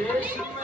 Yes.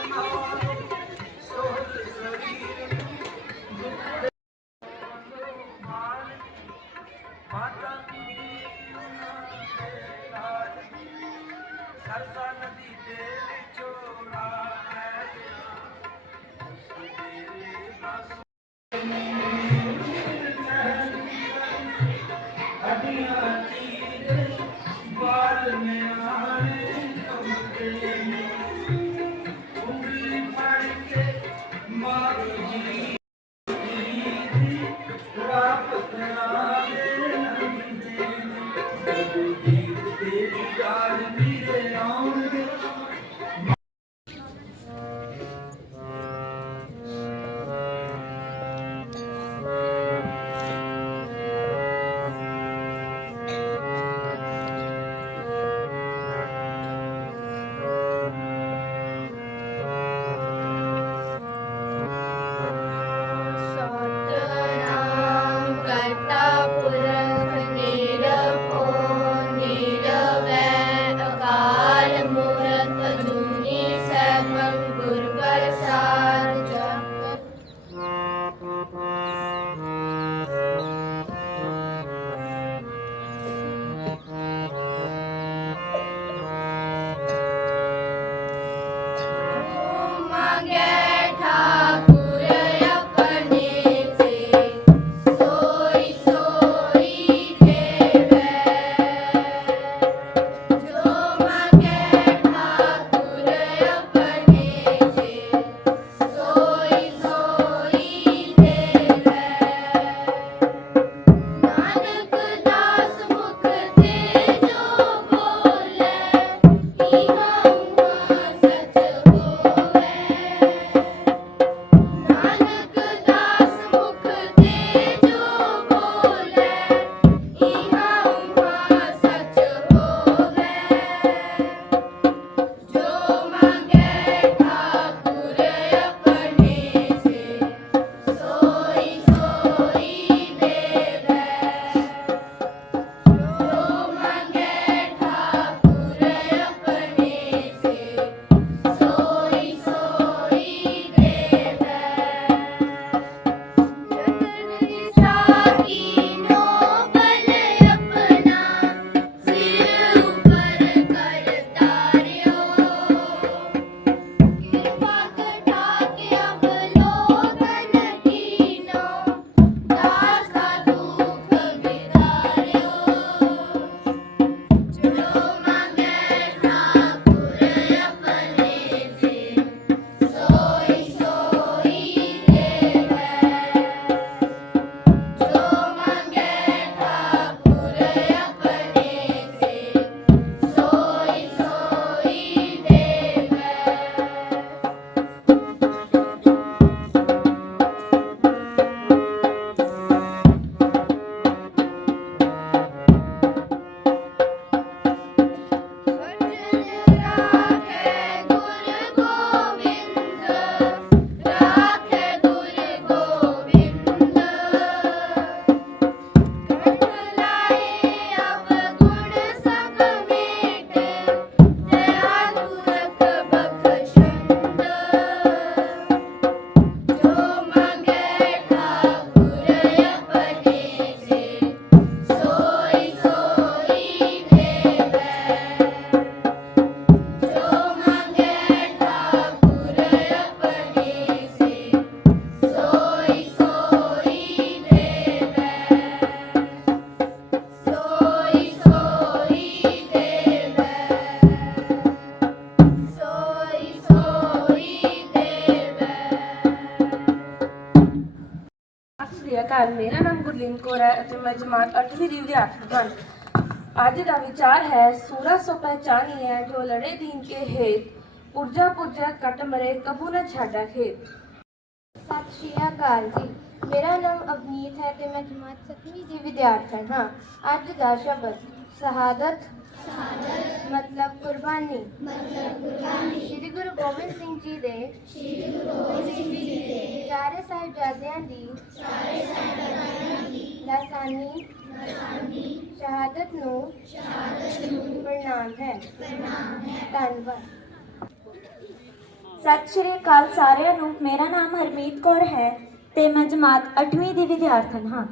ਰਾਖਣ ਅੱਜ ਦਾ ਵਿਚਾਰ ਹੈ ਸੂਰਾ ਸੋ ਪਹਿਚਾਨੀ ਹੈ ਜੋ ਲੜੇ ਦੀਨ ਕੇ ਹੇਤ ਪੁਰਜਾ ਪੁਰਜਾ ਕਟ ਮਰੇ ਕਬੂ ਨਾ ਛਾਡਾ ਖੇਤ। ਸਤਿ ਸ਼੍ਰੀ ਅਕਾਲ ਜੀ। ਮੇਰਾ ਨਾਮ ਅਵਨੀਤ ਹੈ ਤੇ ਮੈਂ ਜਮਾਤ 7ਵੀਂ ਦੀ ਵਿਦਿਆਰਥਣ ਹਾਂ। ਅੱਜ ਦਾ ਸ਼ਬਦ ਸ਼ਹਾਦਤ। ਮਤਲਬ ਕੁਰਬਾਨੀ। ਸ੍ਰੀ ਗੁਰੂ ਗੋਬਿੰਦ ਸਿੰਘ ਜੀ ਦੇ ਸ੍ਰੀ ਗੁਰੂ ਗੋਬਿੰਦ ਸਿੰਘ ਜੀ ਦੇ ਸਾਰੇ ਸਾਹਿਬਜ਼ਾਦਿਆਂ ਦੀ ਸਾਰੇ ਸਾਹਿਬਜ਼ਾਦਿਆਂ ਦੀ ਲਾਸਾਨੀ ਸ਼ਹਾਦਤ ਨੂੰ ਸ਼ਹਾਦਤ ਨੂੰ ਪ੍ਰਣਾਮ ਹੈ। ਪ੍ਰਣਾਮ ਹੈ ਧੰਨਵਾਦ। ਸਤਿ ਸ਼੍ਰੀ ਅਕਾਲ ਸਾਰਿਆਂ ਨੂੰ। ਮੇਰਾ ਨਾਮ ਹਰਮੀਤ ਕੌਰ ਹੈ ਤੇ ਮੈਂ ਜਮਾਤ 8ਵੀਂ ਦੀ ਵਿਦਿਆਰਥਣ ਹਾਂ।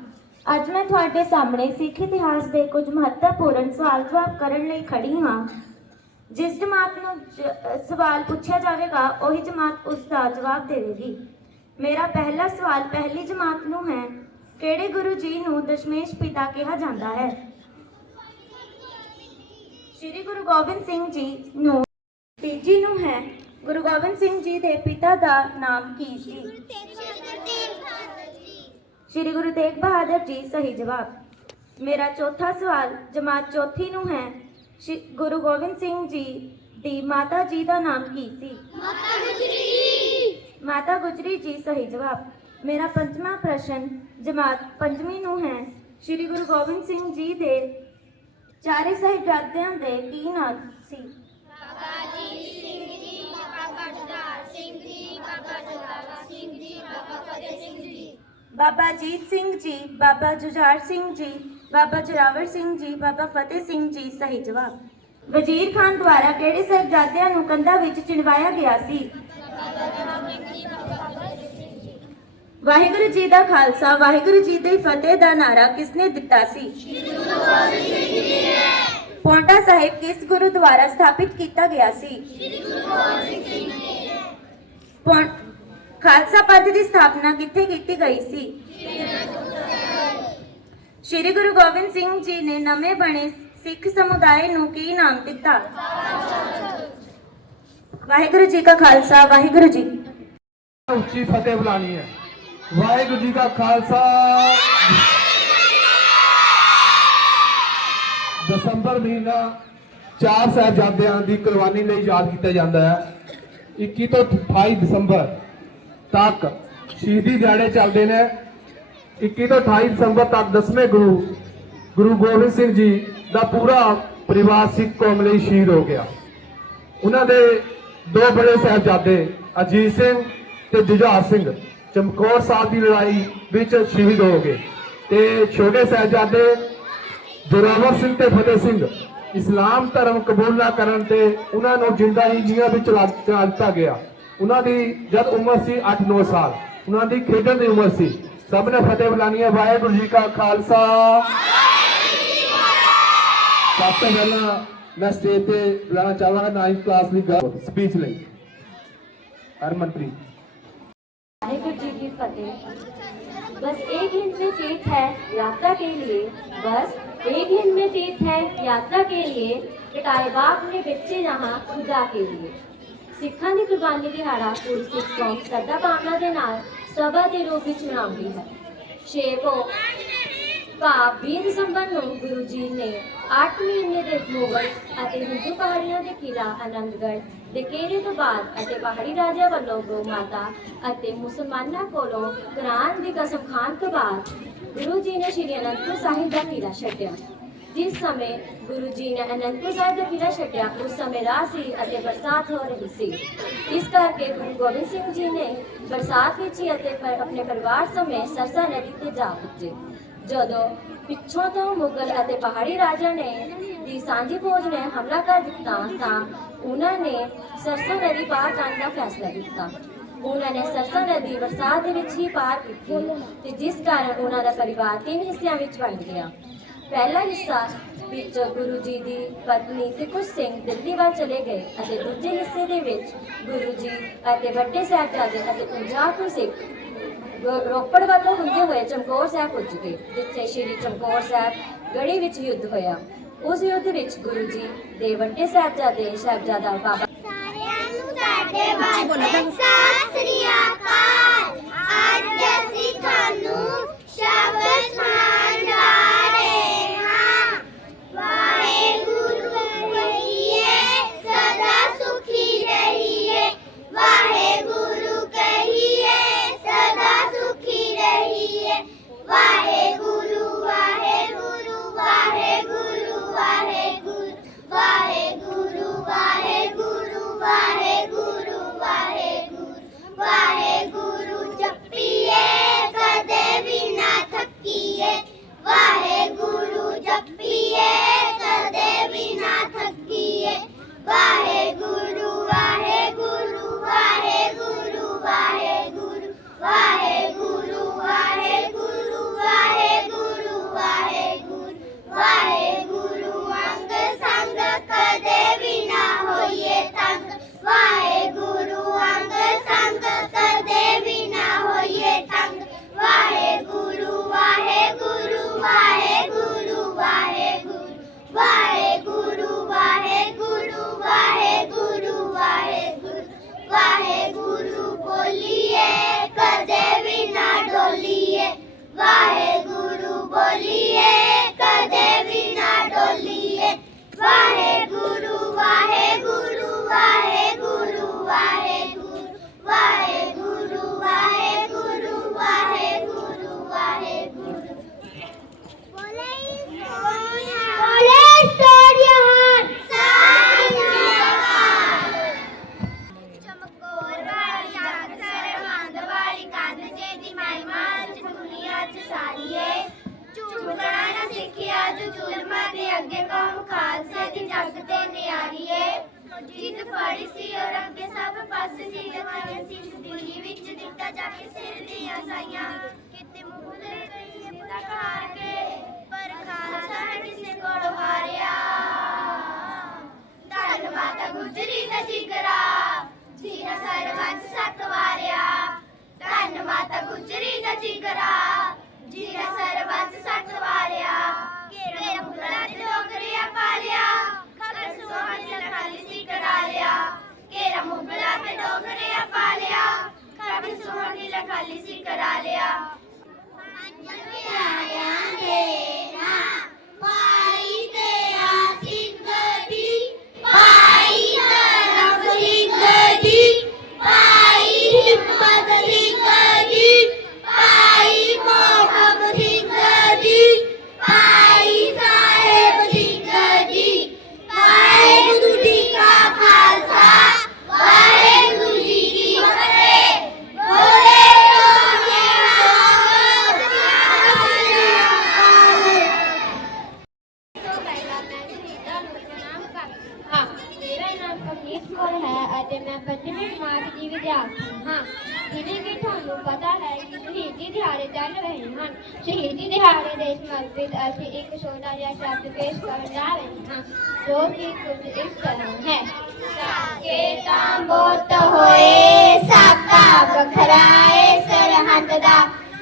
ਅੱਜ ਮੈਂ ਤੁਹਾਡੇ ਸਾਹਮਣੇ ਸਿੱਖ ਇਤਿਹਾਸ ਦੇ ਕੁਝ ਮਹੱਤਵਪੂਰਨ ਸਵਾਲ ਜਵਾਬ ਕਰਨ ਲਈ ਖੜੀ ਹਾਂ। ਜਿਸ ਜਮਾਤ ਨੂੰ ਸਵਾਲ ਪੁੱਛਿਆ ਜਾਵੇਗਾ, ਉਹੀ ਜਮਾਤ ਉਸ ਦਾ ਜਵਾਬ ਦੇਵੇਗੀ। ਮੇਰਾ ਪਹਿਲਾ ਸਵਾਲ ਪਹਿਲੀ ਜਮਾਤ ਨੂੰ ਹੈ। ਕਿਹੜੇ ਗੁਰੂ ਜੀ ਨੂੰ ਦਸ਼ਮੇਸ਼ ਪਿਤਾ ਕਿਹਾ ਜਾਂਦਾ ਹੈ? ਸ਼੍ਰੀ ਗੁਰੂ ਗੋਬਿੰਦ ਸਿੰਘ ਜੀ ਨੂੰ ਤੀਜੀ ਨੂੰ ਹੈ। ਗੁਰੂ ਗੋਬਿੰਦ ਸਿੰਘ ਜੀ ਦੇ ਪਿਤਾ ਦਾ ਨਾਮ ਕੀ ਸੀ? ਸ਼੍ਰੀ ਗੁਰੂ ਤੇਗ ਬਹਾਦਰ ਜੀ ਸਹੀ ਜਵਾਬ। ਮੇਰਾ ਚੌਥਾ ਸਵਾਲ ਜਮਾਤ ਚੌਥੀ ਨੂੰ ਹੈ। ਗੁਰੂ ਗੋਬਿੰਦ ਸਿੰਘ ਜੀ ਦੀ ਮਾਤਾ ਜੀ ਦਾ ਨਾਮ ਕੀ ਸੀ? ਮਾਤਾ ਗੁਜਰੀ। ਮਾਤਾ ਗੁਜਰੀ ਜੀ ਸਹੀ ਜਵਾਬ। ਮੇਰਾ ਪੰਜਵਾਂ ਪ੍ਰਸ਼ਨ ਜਮਾਤ ਪੰਜਵੀਂ ਨੂੰ ਹੈ। ਸ਼੍ਰੀ ਗੁਰੂ ਗੋਬਿੰਦ ਸਿੰਘ ਜੀ ਦੇ ਚਾਰੇ ਸਾਹਿਬਜ਼ਾਦਿਆਂ ਦੇ ਕੀ ਨਾਮ ਸੀ? ਬਾਬਾ ਜੀਤ ਸਿੰਘ ਜੀ ਬਾਬਾ ਜੁਝਾਰ ਸਿੰਘ ਜੀ ਬਾਬਾ ਜੋਰਾਵਰ ਸਿੰਘ ਜੀ ਬਾਬਾ ਫਤਿਹ ਸਿੰਘ ਜੀ ਸਹੀ ਜਵਾਬ। ਵਜ਼ੀਰ ਖਾਨ ਦੁਆਰਾ ਕਿਹੜੇ ਸਾਹਿਬਜ਼ਾਦਿਆਂ ਨੂੰ ਕੰਧਾਂ ਵਿੱਚ ਚਿਣਵਾਇਆ ਗਿਆ ਸੀ? ਵਾਹਿਗੁਰੂ ਜੀ ਦਾ ਖਾਲਸਾ, ਵਾਹਿਗੁਰੂ ਜੀ ਦੀ ਫਤਿਹ ਦਾ ਨਾਰਾ ਕਿਸਨੇ ਦਿੱਤਾ ਸੀ? ਪੌਂਟਾ ਸਾਹਿਬ ਕਿਸ ਗੁਰੂ ਦੁਆਰਾ ਸਥਾਪਿਤ ਕੀਤਾ ਗਿਆ ਸੀ? ਖਾਲਸਾ ਪੰਥ ਦੀ ਸਥਾਪਨਾ ਕਿੱਥੇ ਕੀਤੀ ਗਈ ਸੀ? ਸ਼੍ਰੀ ਗੁਰੂ ਗੋਬਿੰਦ ਸਿੰਘ ਜੀ ਨੇ ਨਵੇਂ ਬਣੇ ਸਿੱਖ ਸਮੁਦਾਇ ਨੂੰ ਕੀ ਨਾਮ ਦਿੱਤਾ? ਵਾਹਿਗੁਰੂ ਜੀ ਕਾ ਖਾਲਸਾ, ਵਾਹਿਗੁਰੂ ਜੀ ਉੱਚੀ ਫਤਿਹ। ਬੁਲਾਣੀ ਹੈ। ਵਾਹਿਗੁਰੂ ਜੀ ਕਾ ਖਾਲਸਾ। ਦਸੰਬਰ ਮਹੀਨਾ ਚਾਰ ਸਾਹਿਬਜ਼ਾਦਿਆਂ ਦੀ ਕੁਰਬਾਨੀ ਲਈ ਯਾਦ ਕੀਤਾ ਜਾਂਦਾ ਹੈ। 21 ਤੋਂ 28 ਦਸੰਬਰ ਤੱਕ ਸ਼ਹੀਦੀ ਦਿਹਾੜੇ ਚੱਲਦੇ ਨੇ। 21 ਤੋਂ 28 ਦਸੰਬਰ ਤੱਕ ਦਸਵੇਂ ਗੁਰੂ ਗੁਰੂ ਗੋਬਿੰਦ ਸਿੰਘ ਜੀ ਦਾ ਪੂਰਾ ਪਰਿਵਾਰ ਸਿੱਖ ਕੌਮ ਲਈ ਸ਼ਹੀਦ ਹੋ ਗਿਆ। ਉਹਨਾਂ ਦੇ ਦੋ ਬੜੇ ਸਾਹਿਬਜ਼ਾਦੇ, ਅਜੀਤ ਸਿੰਘ ਤੇ ਜੁਝਾਰ ਸਿੰਘ। ਚਮਕੌਰ ਸਾਹਿਬ ਦੀ ਲੜਾਈ ਵਿੱਚ ਸ਼ਹੀਦ ਹੋ ਗਏ। ਤੇ ਛੋਟੇ ਸਾਹਿਬਜ਼ਾਦੇ ਜ਼ੋਰਾਵਰ ਸਿੰਘ ਤੇ ਫਤਿਹ ਸਿੰਘ, ਇਸਲਾਮ ਧਰਮ ਕਬੂਲ ਨਾ ਕਰਨ ਤੇ ਉਹਨਾਂ ਨੂੰ ਜਿੰਦਾ ਹੀ ਜੀਆਂ ਵਿੱਚ ਲਾ ਦਿੱਤਾ ਗਿਆ। ਉਹਨਾਂ ਦੀ ਜਦ ਉਮਰ ਸੀ 8-9 ਸਾਲ, ਉਹਨਾਂ ਦੀ ਖੇਡਣ ਦੀ ਉਮਰ ਸੀ। ਸਭ ਨੇ ਫਤਿਹ ਬੁਲਾਣੀ ਵਾਹਿਗੁਰੂ ਜੀ ਕਾ ਖਾਲਸਾ। ਸਭ ਤੋਂ ਪਹਿਲਾਂ ਮੈਂ ਸਟੇਜ ਤੇ ਬੁਲਾਉਣਾ ਚਾਹਾਂਗਾ 9th ਕਲਾਸ ਦੀ ਸਪੀਚ ਲਈ। ਹਰਮਨਪ੍ਰੀਤ। वाहेगुरु जी की फतेह बस एक हिंद में तीर्थ है यात्रा के लिए बस एक हिंद में तीर्थ है यात्रा के लिए ਕਟਾਏ ਬਾਪ ਨੇ ਬੱਚੇ ਜਹਾਂ ਖੁਦਾ ਕੇ ਲਈ ਸਿੱਖਾਂ ਦੀ ਕੁਰਬਾਨੀ ਦਿਹਾੜਾ ਪੂਰੀ ਸਿੱਖ ਕੌਮ ਸਰਦਾ ਭਾਵਨਾ ਦੇ ਨਾਲ ਸਭਾ ਦੇ ਰੂਪ ਵਿੱਚ ਮਨਾਉਂਦੀ ਹੈ ਛੇਕੋ ਭਾਵ 20 ਦਸੰਬਰ ਨੂੰ ਗੁਰੂ ਜੀ ਨੇ 8 ਮਹੀਨੇ ਦੇ ਮੁਗਲ ਅਤੇ ਹਿੰਦੂ ਪਹਾੜੀਆਂ ਦੇ ਕਿਲਾ ਆਨੰਦਗੜ੍ਹ ਦੇ ਘੇਰੇ ਤੋਂ ਬਾਅਦ ਅਤੇ ਪਹਾੜੀ ਰਾਜਿਆਂ ਵੱਲੋਂ ਗੋ ਮਾਤਾ ਅਤੇ ਮੁਸਲਮਾਨਾਂ ਕੋਲੋਂ ਕੁਰਾਨ ਦੀ ਕਸਮ ਖਾਣ ਤੋਂ ਬਾਅਦ ਗੁਰੂ ਜੀ ਨੇ ਸ਼੍ਰੀ ਅਨੰਦਪੁਰ ਸਾਹਿਬ ਦਾ ਕਿਲਾ ਛੱਡਿਆ। ਜਿਸ ਸਮੇਂ ਗੁਰੂ ਜੀ ਨੇ ਅਨੰਦਪੁਰ ਸਾਹਿਬ ਦਾ ਕਿਲਾ ਛੱਡਿਆ, ਉਸ ਸਮੇਂ ਰਾਹ ਸੀ ਅਤੇ ਬਰਸਾਤ ਹੋ ਰਹੀ ਸੀ। ਇਸ ਕਰਕੇ ਗੁਰੂ ਗੋਬਿੰਦ ਸਿੰਘ ਜੀ ਨੇ ਬਰਸਾਤ ਵਿੱਚ ਹੀ ਅਤੇ ਆਪਣੇ ਪਰਿਵਾਰ ਸਮੇਤ ਸਰਸਾ ਨਦੀ ਤੇ ਜਾ ਪੁੱਜੇ। ਜਦੋਂ ਪਿੱਛੋਂ ਤੋਂ ਮੁਗਲ ਅਤੇ ਪਹਾੜੀ ਰਾਜਾ ਨੇ ਦੀ ਸਾਂਝੀ ਫੌਜ ਨੇ ਹਮਲਾ ਕਰ ਦਿੱਤਾ, ਤਾਂ ਉਹਨਾਂ ਨੇ ਸਰਸਾ ਨਦੀ ਪਾਰ ਕਰਨ ਦਾ ਫੈਸਲਾ ਕੀਤਾ। ਉਹਨਾਂ ਨੇ ਸਰਸਾ ਨਦੀ ਬਰਸਾਤ ਦੇ ਵਿੱਚ ਹੀ ਪਾਰ ਕੀਤੀ ਤੇ ਜਿਸ ਕਾਰਨ ਉਹਨਾਂ ਦਾ ਪਰਿਵਾਰ ਤਿੰਨ ਹਿੱਸਿਆਂ ਵਿੱਚ ਵੰਡ ਗਿਆ। ਪਹਿਲਾ ਹਿੱਸਾ ਵਿੱਚ ਗੁਰੂ ਜੀ ਦੀ ਪਤਨੀ ਤੇ ਕੁਝ ਸਿੰਘ ਦਿੱਲੀ ਵੱਲ ਚਲੇ ਗਏ ਅਤੇ ਦੂਜੇ ਹਿੱਸੇ ਦੇ ਵਿੱਚ ਗੁਰੂ ਜੀ ਅਤੇ ਵੱਡੇ ਸਾਹਿਬਜ਼ਾਦੇ ਅਤੇ 50 ਕੁ ਸਿੱਖ ਰੋਪੜ ਵੱਲੋਂ ਹੁੰਦੇ ਹੋਏ ਚਮਕੌਰ ਸਾਹਿਬ ਪੁੱਜ ਗਏ, ਜਿੱਥੇ ਸ਼੍ਰੀ ਚਮਕੌਰ ਸਾਹਿਬ ਗੜੀ ਵਿੱਚ ਯੁੱਧ ਹੋਇਆ। ਉਸ ਯੁੱਧ ਵਿੱਚ ਗੁਰੂ ਜੀ ਦੇ ਵੱਡੇ ਸਾਹਿਬਜ਼ਾਦੇ ਸਾਹਿਬਜ਼ਾਦਾ ਬਾਬਾ ਸਾਰਿਆਂ ਨੂੰ ਸਾਡੇ ਵਾਸਤੇ ਫੜੀ ਸੀ ਔਰ ਅੱਗੇ ਸਭ ਪਾਸੇ ਸੀ ਲਗਾਇਆ ਸੀ ਦਿੱਲੀ ਵਿੱਚ ਦਿੱਤਾ ਜਾ ਕੇ ਸਿਰ ਦੀਆਂ ਸਾਈਆਂ। ਕਿਤੇ ਮੁਗਲੇ ਕਈ ਹਾਰ ਕੇ, ਪਰ ਖਾਲਸਾ ਕਿਸੇ ਕੋਲ ਹਾਰਿਆ। ਧੰਨ ਮਾਤਾ ਗੁਜਰੀ ਦਾ ਜਿਗਰਾ, ਜੀਨਾ ਸਰਵੰਸ ਸਤਵਾਰਿਆ ਧੰਨ ਮਾਤਾ ਗੁਜਰੀ ਦਾ ਜਿਗਰਾ, ਜੀਨਾ ਸਰਵੰਸ ਸਤਵਾਰਿਆ ਘੇਰੇ ਮੁਗਲਾਂ ਦੇ ਡੋਗਰਿਆ ਪਾਲਿਆ ਖਬਰ ਸੁਹਾਣੀ ਲਖਾਲੀ ਸੀ ਕਰਾ ਲਿਆ ਘੇਰਾ ਮੁਗਲਾਂ ਤੇ ਡੋਗਰਿਆ ਪਾਲਿਆ ਨਾਮ ਕਮਨੀਤ ਕੌਰ ਹੈ ਅਤੇ ਮੈਂ ਪੰਜਵੀਂ ਜਮਾਤ ਦੀ ਵਿਦਿਆਰਥੀ ਹਾਂ। ਜਿਵੇਂ ਕਿ ਤੁਹਾਨੂੰ ਪਤਾ ਹੈ ਕਿ ਸ਼ਹੀਦੀ ਦਿਹਾੜੇ ਚੱਲ ਰਹੇ ਹਨ। ਸ਼ਹੀਦੀ ਦਿਹਾੜੇ ਦੇ ਸਮਰਪਿਤ ਅਸੀਂ ਇੱਕ ਛੋਟਾ ਜਿਹਾ ਸ਼ਬਦ ਪੇਸ਼ ਕਰਨ ਜਾ ਰਹੇ ਹਾਂ, ਜੋ ਕਿ ਕੁਝ ਇਸ ਤਰ੍ਹਾਂ ਹੈ। ਸਾਕੇ ਤਾਂ ਬੋਤ ਹੋਏ, ਸਾਕਾ ਬਖਰਾਏ ਸਰਹੰਦ ਦਾ।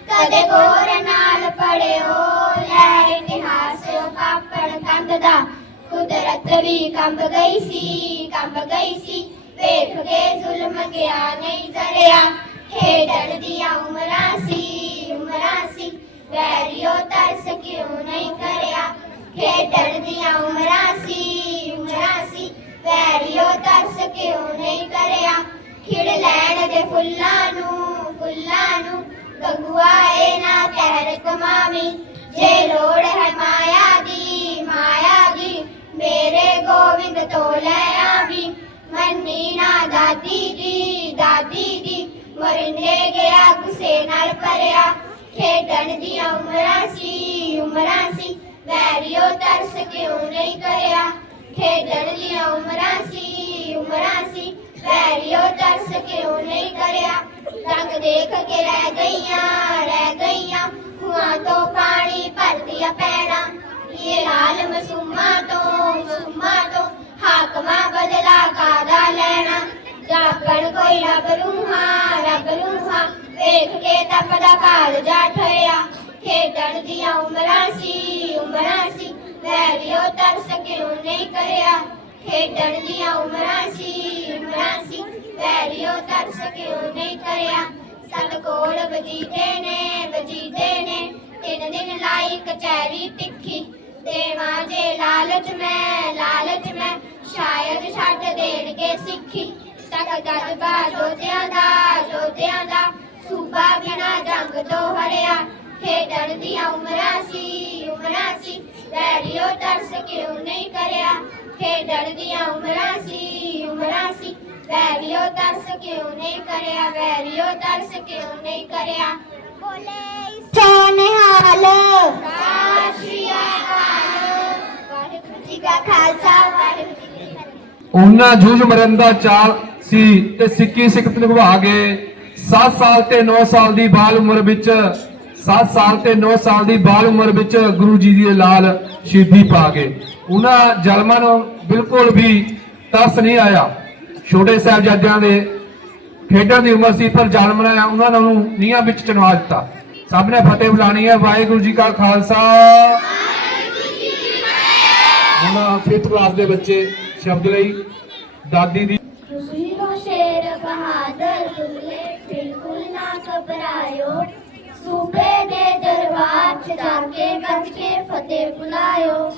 ਕਦੇ ਗੋਰ ਨਾਲ ਪੜਿਓ, ਲੈ ਇਤਿਹਾਸ ਪਾਪੜ ਕੰਦ ਦਾ। ਕੁਦਰਤ ਵੀ ਕੰਬ ਗਈ ਸੀ ਕੰਬ ਗਈ ਸੀ ਵੇਖ ਕੇ ਜ਼ੁਲਮ ਗਿਆ ਨਹੀਂ ਜ਼ਰਿਆ ਖੇਡਣ ਦੀਆਂ ਉਮਰਾਂ ਸੀ ਉਮਰਾਂ ਸੀ ਵੈਰਿਓ ਤਰਸ ਕਿਉਂ ਨਹੀਂ ਕਰਿਆ ਖੇਡਣ ਦੀਆਂ ਉਮਰਾਂ ਸੀ ਉਮਰਾਂ ਸੀ ਵੈਰੀਓ ਤਰਸ ਕਿਉਂ ਨਹੀਂ ਕਰਿਆ ਖਿੜ ਲੈਣ ਦੇ ਫੁੱਲਾਂ ਨੂੰ ਫੁੱਲਾਂ ਨੂੰ ਗੰਗੂਆ ਏ ਨਾ ਕਹਿਰ ਕਮਾਵੀ ਜੇ ਲੋੜ ਹੈ ਮਾਇਆ ਦੀ ਮਾਇਆ ਮੇਰੇ ਗੋਵਿੰਦ ਤੋਂ ਲੈ ਆਵੀ। ਮੰਨੀ ਨਾ ਦਾਦੀ ਦੀ ਦਾਦੀ ਦੀ ਮਰਿੰਦੇ ਗਿਆ ਗੁੱਸੇ ਨਾਲ ਭਰਿਆ। ਖੇਡਣ ਦੀਆਂ ਉਮਰਾਂ ਸੀ ਉਮਰਾਂ ਸੀ। ਵੈਰਿਓ ਤਰਸ ਕਿਉਂ ਨਹੀਂ ਕਰਿਆ ਖੇਡਣ ਦੀਆਂ ਉਮਰਾਂ ਸੀ ਉਮਰਾਂ ਸੀ। ਵੈਰਿਓ ਤਰਸ ਕਿਉਂ ਨਹੀਂ ਕਰਿਆ ਰੰਗ ਦੇਖ ਕੇ ਰਹਿ ਗਈਆਂ ਰਹਿ ਗਈਆਂ। ਖੂਹਾਂ ਤੋਂ ਪਾਣੀ ਭਰਦੀਆਂ ਪੈਣਾ ਇਹ ਲਾਲ ਮਸੂਮਾ ਤੋਂ ਮਸੂਮਾ ਤੋਂ ਹਾਕਮਾ ਬਦਲਾ ਕਾਦਾ ਲੈਣਾ? ਜਾਗਣ ਕੋਈ ਰੱਬ ਰੂਹਾ ਰੱਬ ਰੂਹਾ, ਵੇਖ ਕੇ ਤਪਦਾ ਕਾਲ ਜਾ ਠਰਿਆ ਖੇਡਣ ਦੀਆਂ ਉਮਰਾਂ ਸੀ ਉਮਰਾਂ ਸੀ ਵੈਰਿਓ ਤਰਸ ਕਿਉਂ ਨਹੀਂ ਕਰਿਆ? ਖੇਡਣ ਦੀਆਂ ਉਮਰਾਂ ਸੀ ਉਮਰਾਂ ਸੀ ਵੈਰਿਓ ਤਰਸ ਕਿਉਂ ਨਹੀਂ ਕਰਿਆ? ਸਦ ਕੋਲ ਵਜੀਦੇ ਨੇ ਵਜੀਦੇ ਨੇ, ਤਿੰਨ ਦਿਨ ਲਾਈ ਕਚਹਿਰੀ ਤਿੱਖੀ। ਲਾਲਚ ਮੈਂ ਲਾਲਚ ਮੈਂ ਸ਼ਾਇਦ ਛੱਡ ਦੇਣਗੇ ਸਿੱਖੀ। ਤੱਕ ਜਜ਼ਬਾ ਜੋਧਿਆਂ ਦਾ ਜੋਧਿਆਂ ਦਾ ਸੂਬਾ ਬਿਨਾ ਜੰਗ ਤੋਂ ਹਰਿਆ। ਖੇਡਣ ਦੀਆਂ ਉਮਰਾਂ ਸੀ ਉਮਰਾਂ ਸੀ ਵੈਰਿਓ ਤਰਸ ਕਿਉਂ ਨਹੀਂ ਕਰਿਆ? ਖੇਡਣ ਦੀਆਂ ਉਮਰਾਂ ਸੀ ਉਮਰਾਂ ਸੀ ਵੈਰਿਓ ਤਰਸ ਕਿਉਂ ਨਹੀਂ ਕਰਿਆ? ਵੈਰਿਓ ਤਰਸ ਕਿਉਂ ਨਹੀਂ ਕਰਿਆ? ਬੋਲੇ ਸੋਨਿਹਾਲ ਵਾਹਿਗੁਰੂ ਜੀ ਕਾ ਖਾਲਸਾ, ਵਾਹਿਗੁਰੂ ਜੀ ਕੀ ਫਤਿਹ। ਉਹਨਾਂ ਜੂਝ ਮਰਨ ਦਾ ਚਾਲ ਸੀ ਤੇ ਸਿੱਕੀ ਸਿੱਖਤ ਨਿਭਾ ਗਏ। 7 ਸਾਲ ਤੇ 9 ਸਾਲ ਦੀ ਬਾਲ ਉਮਰ ਵਿੱਚ 7 ਸਾਲ ਤੇ 9 ਸਾਲ ਦੀ ਬਾਲ ਉਮਰ ਵਿੱਚ ਗੁਰੂ ਜੀ ਦੀ ਲਾਲ ਸ਼ਹੀਦੀ ਪਾ ਗਏ। ਉਹਨਾਂ ਜਲਮਾਂ ਨੂੰ ਬਿਲਕੁਲ ਵੀ ਤਰਸ ਨਹੀਂ ਆਇਆ। ਛੋਟੇ ਸਾਹਿਬਜ਼ਾਦਿਆਂ ਦੇ ਖੇਡਾਂ ਦੀ ਉਮਰ ਸੀ, ਪਰ ਜਨਮ ਨੇ ਉਹਨਾਂ ਨੂੰ ਨੀਹਾਂ ਵਿੱਚ ਚਨਵਾ ਦਿੱਤਾ। ਸਭ ਨੇ ਫਤਿਹ ਬੁਲਾਣੀ ਹੈ। ਵਾਹਿਗੁਰੂ ਜੀ ਕਾ ਖਾਲਸਾ। ਹੁਣ 5th ਕਲਾਸ ਦੇ ਬੱਚੇ ਸ਼ਬਦ ਲਈ ਦਾਦੀ ਦੀ ਤੁਸੀਂ ਹੋ ਸ਼ੇਰ ਬਹਾਦਰ ਤੁਮਲੇ ਬਿਲਕੁਲ ਨਾ ਘਬਰਾਇਓ। ਸੂਬੇ ਦੇ ਦਰਬਾਰ 'ਚ ਜਾ ਕੇ ਗੱਜ ਕੇ ਫਤਿਹ ਬੁਲਾਇਓ।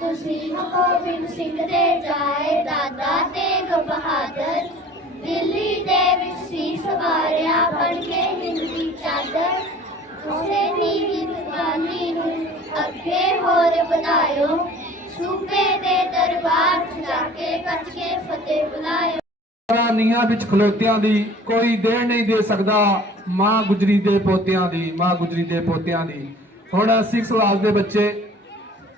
ਤੁਸੀਂ ਗੋਬਿੰਦ ਸਿੰਘ ਦੇ ਜਾਏ ਦਾਦਾ ਤੇਗ ਬਹਾਦਰ। ਦਿੱਲੀ ਦੇ ਵਿੱਚ ਸੀ ਸਵਾਰਿਆ ਬਣ ਕੇ ਹਿੰਦੀ ਚਾਦਰ। ਉਸੇ ਨੀਵੀਂ ਦੀਵਾਨੀ ਨੂੰ ਅੱਗੇ ਹੋਰ ਵਧਾਇਓ। ਸੂਬੇ ਦੇ ਦਰਬਾਰ 'ਚ ਜਾ ਕੇ ਗੱਜ ਕੇ ਫਤਿਹ ਬੁਲਾਇਓ। ਨੀਆਂ ਵਿੱਚ ਖਲੋਤਿਆਂ ਦੀ ਕੋਈ ਦੇਣ ਨਹੀਂ ਦੇ ਸਕਦਾ ਮਾਂ ਗੁਜਰੀ ਦੇ ਪੋਤਿਆਂ ਦੀ ਮਾਂ ਗੁਜਰੀ ਦੇ ਪੋਤਿਆਂ ਦੀ। ਹੁਣ 6 ਕਲਾਸ ਦੇ ਬੱਚੇ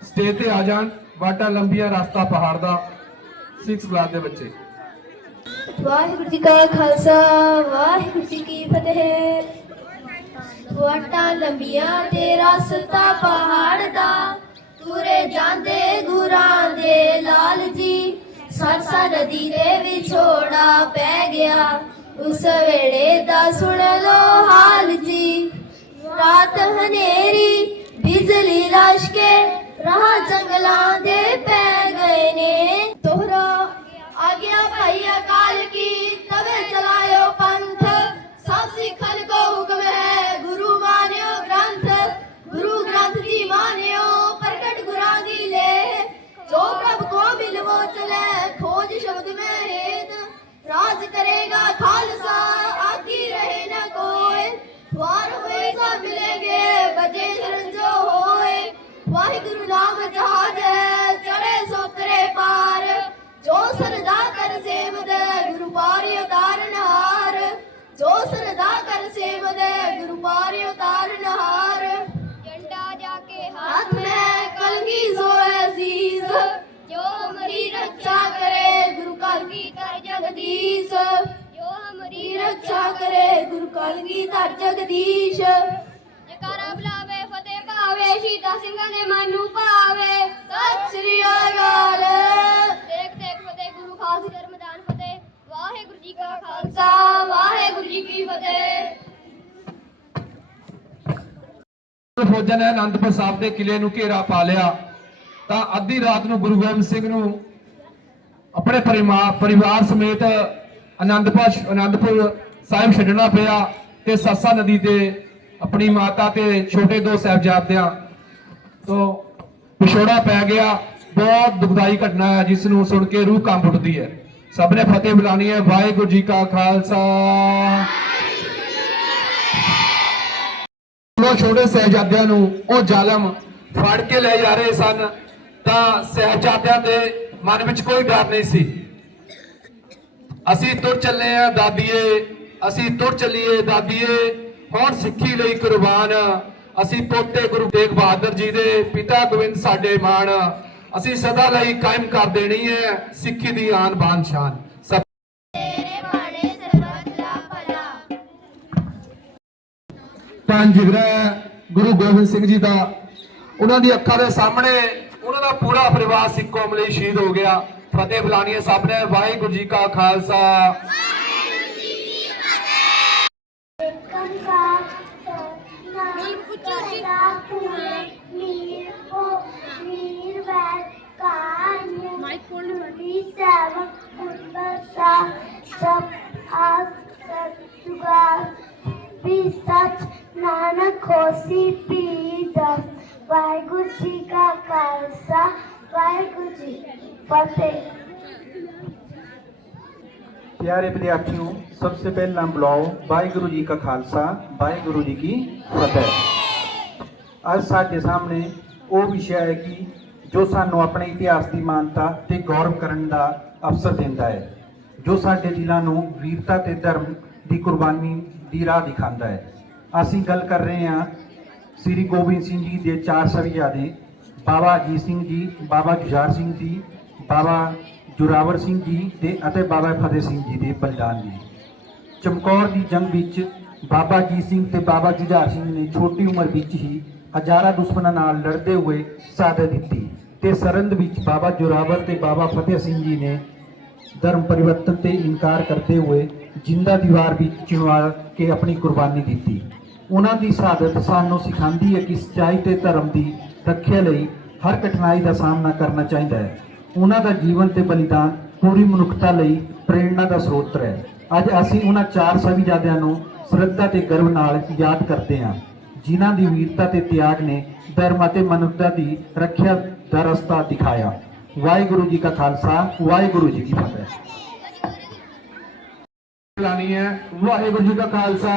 ਸਟੇਜ ਤੇ ਆ ਜਾਣ ਵਾਟਾ ਲੰਬੀਆਂ ਰਸਤਾ ਪਹਾੜ ਦਾ 6 ਕਲਾਸ ਦੇ ਬੱਚੇ। ਵਾਹਿਗੁਰੂ ਜੀ ਕਾ ਖਾਲਸਾ ਵਾਹਿਗੁਰੂ ਜੀ ਕੀ ਫਤਿਹ। ਵਾਟਾਂ ਲੰਬੀਆਂ ਤੇ ਰਸਤਾ ਪਹਾੜ ਲਾਲ ਜੀ ਸਰਸਾ ਨਦੀ ਦੇ ਵਿਛੋੜਾ ਪੈ ਗਿਆ। ਉਸ ਵੇੜੇ ਦਾ ਸੁਣ ਲੋ ਹਾਲ ਜੀ। ਰਾਤ ਹਨੇਰੀ, ਬਿਜਲੀ ਲਸ਼ਕੇ, ਰਾਹ ਜੰਗਲਾਂ ਦੇ ਪੈ ਗਏ ਨੇ। ਤੋਹਰਾ ਆ ਗਿਆ ਭਾਈ ਅਕਾਲ। ਖਾਲਸਾ ਆਕੀ ਰਹੇ ਨਾ ਕੋਏ ਵਾਰ ਹੋਏ ਤਾਂ ਮਿਲेंगे ਬਜੇ ਚਰਨ ਜੋ ਹੋਏ। ਵਾਹਿਗੁਰੂ ਨਾਮ ਜਹਾਜ ਚੜੇ ਸੋਤਰੇ ਪਾਰ। ਜੋ ਸਰਦਾ ਕਰ ਸੇਵਦੇ ਗੁਰੂ ਪਾਰਿਓ ਤਾਰਨਹਾਰ ਜੋ ਸਰਦਾ ਕਰ ਸੇਵਦੇ ਗੁਰੂ ਪਾਰਿਓ ਤਾਰਨਹਾਰ ਝੰਡਾ ਜਾ ਕੇ ਹੱਥ ਮੈਂ ਕਲਗੀ ਜ਼ੋ ਅਜ਼ੀਜ਼। ਜੋ ਮਰੀ ਰੱਖਿਆ ਕਰੇ ਗੁਰੂ ਕਲਗੀ ਕਰ ਜਗਦੀਸ਼। ਮੇਰੀ ਰੱਖਿਆ ਕਰੇ ਗੁਰੂ ਕਲਗੀ ਧਰ ਜਗਦੀਸ਼। ਜਕਾਰਾ ਬੁਲਾਵੇ ਫਤਿਹ ਭਾਵੇ ਸ਼ੀਤਾ ਸਿੰਘਾਂ ਦੇ ਮਨ ਨੂੰ ਭਾਵੇ। ਸਤਿ ਸ੍ਰੀ ਅਕਾਲ। ਦੇਖ ਦੇਖ ਫਤਿਹ ਗੁਰੂ ਖਾਲਸਾ ਦਰ ਮੈਦਾਨ ਫਤਿਹ। ਵਾਹਿਗੁਰੂ ਜੀ ਕਾ ਖਾਲਸਾ ਵਾਹਿਗੁਰੂ ਜੀ ਕੀ ਫਤਿਹ। ਫੌਜਾਂ ਨੇ ਅਨੰਦਪੁਰ ਸਾਹਿਬ ਦੇ ਕਿਲੇ ਨੂੰ ਘੇਰਾ ਪਾ ਲਿਆ। ਤਾਂ ਅੱਧੀ ਰਾਤ ਨੂੰ ਗੁਰੂ ਗੋਬਿੰਦ ਸਿੰਘ ਨੂੰ ਆਪਣੇ ਪਰਿਵਾਰ ਸਮੇਤ ਅਨੰਦਪੁਰ ਅਨੰਦਪੁਰ ਸਾਹਿਬ ਛੱਡਣਾ ਪਿਆ ਤੇ ਸੱਸਾ ਨਦੀ ਤੇ ਆਪਣੀ ਮਾਤਾ ਤੇ ਛੋਟੇ ਦੋ ਸਾਹਿਬਜ਼ਾਦਿਆਂ ਤੋਂ ਵਿਛੋੜਾ ਪੈ ਗਿਆ। ਬਹੁਤ ਦੁਖਦਾਈ ਘਟਨਾ ਹੈ, ਜਿਸ ਨੂੰ ਸੁਣ ਕੇ ਰੂਹ ਕੰਬ ਉੱਠਦੀ ਹੈ। ਸਭ ਨੇ ਫਤਿਹ ਬੁਲਾਣੀ ਹੈ। ਵਾਹਿਗੁਰੂ ਜੀ ਕਾ ਖਾਲਸਾ। ਉਹ ਛੋਟੇ ਸਹਿਜਾਦਿਆਂ ਨੂੰ ਉਹ ਜ਼ਾਲਮ ਫੜ ਕੇ ਲੈ ਜਾ ਰਹੇ ਸਨ ਤਾਂ ਸਹਿਜਾਦਿਆਂ ਦੇ ਮਨ ਵਿੱਚ ਕੋਈ ਡਰ ਨਹੀਂ ਸੀ। ਅਸੀਂ ਤੁਰ ਚੱਲੇ ਆ ਦਾਦੀਏ ਅਸੀਂ ਤੁਰ ਚੱਲੀਏ ਦਾਦੀਏ। ਹੁਣ ਸਿੱਖੀ ਲਈ ਕੁਰਬਾਨ ਅਸੀਂ ਪੋਤੇ ਗੁਰੂ ਤੇਗ ਬਹਾਦਰ ਜੀ ਦੇ ਪਿਤਾ ਗੋਬਿੰਦ ਸਾਡੇ ਮਾਣ। ਅਸੀਂ ਸਦਾ ਲਈ ਕਾਇਮ ਕਰ ਦੇਣੀ ਹੈ ਸਿੱਖੀ ਦੀ ਆਨ ਬਾਨ ਸ਼ਾਨ ਤਾਂ ਜਿਗਰਾ ਗੁਰੂ ਗੋਬਿੰਦ ਸਿੰਘ ਜੀ ਦਾ। ਉਹਨਾਂ ਦੀ ਅੱਖਾਂ ਦੇ ਸਾਹਮਣੇ ਉਹਨਾਂ ਦਾ ਪੂਰਾ ਪਰਿਵਾਰ ਸਿੱਖ ਕੌਮ ਲਈ ਸ਼ਹੀਦ ਹੋ ਗਿਆ। ਫਤਿਹ ਬੁਲਾਣੀ ਹੈ ਸਭ ਨੇ ਵਾਹਿਗੁਰੂ ਜੀ ਕਾ ਖਾਲਸਾ ਨਾਨਕ ਖੋਸੀ ਪੀ ਦਸ ਵਾਹਿਗੁਰੂ ਜੀ ਕਾ ਖਾਲਸਾ ਵਾਹਿਗੁਰੂ ਜੀ ਕੀ ਫਤਿਹ ਪਿਆਰੇ ਵਿਦਿਆਰਥੀਓ, ਸਭ ਤੋਂ ਪਹਿਲਾਂ ਬੁਲਾਓ ਵਾਹਿਗੁਰੂ ਜੀ ਕਾ ਖਾਲਸਾ, ਵਾਹਿਗੁਰੂ ਜੀ ਕੀ ਫਤਿਹ। ਅੱਜ ਸਾਡੇ ਸਾਹਮਣੇ ਉਹ ਵਿਸ਼ਾ ਹੈ ਕਿ ਜੋ ਸਾਨੂੰ ਆਪਣੇ ਇਤਿਹਾਸ ਦੀ ਮਾਨਤਾ ਤੇ ਗੌਰਵ ਕਰਨ ਦਾ ਅਵਸਰ ਦਿੰਦਾ ਹੈ, ਜੋ ਸਾਡੇ ਦਿਲਾਂ ਨੂੰ ਵੀਰਤਾ ਤੇ ਧਰਮ ਦੀ ਕੁਰਬਾਨੀ ਦੀ ਰਾਹ ਦਿਖਾਉਂਦਾ ਹੈ। ਅਸੀਂ ਗੱਲ ਕਰ ਰਹੇ ਹਾਂ ਸ੍ਰੀ ਗੋਬਿੰਦ ਸਿੰਘ ਜੀ ਦੇ ਚਾਰ ਸਾਹਿਬਜ਼ਾਦੇ ਬਾਬਾ ਅਜੀਤ ਸਿੰਘ ਜੀ, ਬਾਬਾ ਜੁਝਾਰ ਸਿੰਘ ਜੀ ਬਾਬਾ ਜੁਰਾਵਰ ਸਿੰਘ ਜੀ ਤੇ ਅਤੇ ਬਾਬਾ ਫਤਿਹ ਸਿੰਘ ਜੀ ਦੇ ਬਲਿਦਾਨ ਨੇ ਚਮਕੌਰ ਦੀ ਜੰਗ ਵਿੱਚ ਬਾਬਾ ਅਜੀਤ ਸਿੰਘ ਤੇ ਬਾਬਾ ਜੁਝਾਰ ਸਿੰਘ ਨੇ ਛੋਟੀ ਉਮਰ ਵਿੱਚ ਹੀ ਹਜ਼ਾਰਾਂ ਦੁਸ਼ਮਣਾਂ ਨਾਲ ਲੜਦੇ ਹੋਏ ਸ਼ਹਾਦਤ ਦਿੱਤੀ ਤੇ ਸਰੰਦ ਵਿੱਚ ਬਾਬਾ ਜੁਰਾਵਰ ਤੇ ਬਾਬਾ ਫਤਿਹ ਸਿੰਘ ਜੀ ਨੇ ਧਰਮ ਪਰਿਵਰਤਨ ਤੇ ਇਨਕਾਰ ਕਰਦੇ ਹੋਏ ਜਿੰਦਾ ਦੀਵਾਰ ਵਿੱਚ ਚਿਣਵਾ ਕੇ ਆਪਣੀ ਕੁਰਬਾਨੀ ਦਿੱਤੀ। ਉਹਨਾਂ ਦੀ ਸ਼ਹਾਦਤ ਸਾਨੂੰ ਸਿਖਾਉਂਦੀ ਹੈ ਕਿ ਸੱਚਾਈ ਤੇ ਧਰਮ ਦੀ ਰੱਖਿਆ ਲਈ ਹਰ ਕਠਿਨਾਈ ਦਾ ਸਾਹਮਣਾ ਕਰਨਾ ਚਾਹੀਦਾ ਹੈ। ਉਹਨਾਂ ਦਾ ਜੀਵਨ ਤੇ ਬਲੀਦਾਨ ਪੂਰੀ ਮਨੁੱਖਤਾ ਲਈ ਪ੍ਰੇਰਣਾ ਦਾ ਸਰੋਤ ਹੈ। ਅੱਜ ਅਸੀਂ ਉਹਨਾਂ ਚਾਰ ਸਾਹਿਬਜ਼ਾਦਿਆਂ ਨੂੰ ਸ਼ਰਧਾ ਤੇ ਗਰਵ ਨਾਲ ਯਾਦ ਕਰਦੇ ਹਾਂ, ਜਿਨ੍ਹਾਂ ਦੀ ਵੀਰਤਾ ਤੇ ਤਿਆਗ ਨੇ ਧਰਮ ਅਤੇ ਮਨੁੱਖਤਾ ਦੀ ਰੱਖਿਆ ਦਾ ਰਸਤਾ ਦਿਖਾਇਆ। ਵਾਹਿਗੁਰੂ ਜੀ ਕਾ ਖਾਲਸਾ, ਵਾਹਿਗੁਰੂ ਜੀ ਕੀ ਫਤਿਹ। ਲਾਣੀ ਹੈ, ਵਾਹਿਗੁਰੂ ਜੀ ਕਾ ਖਾਲਸਾ।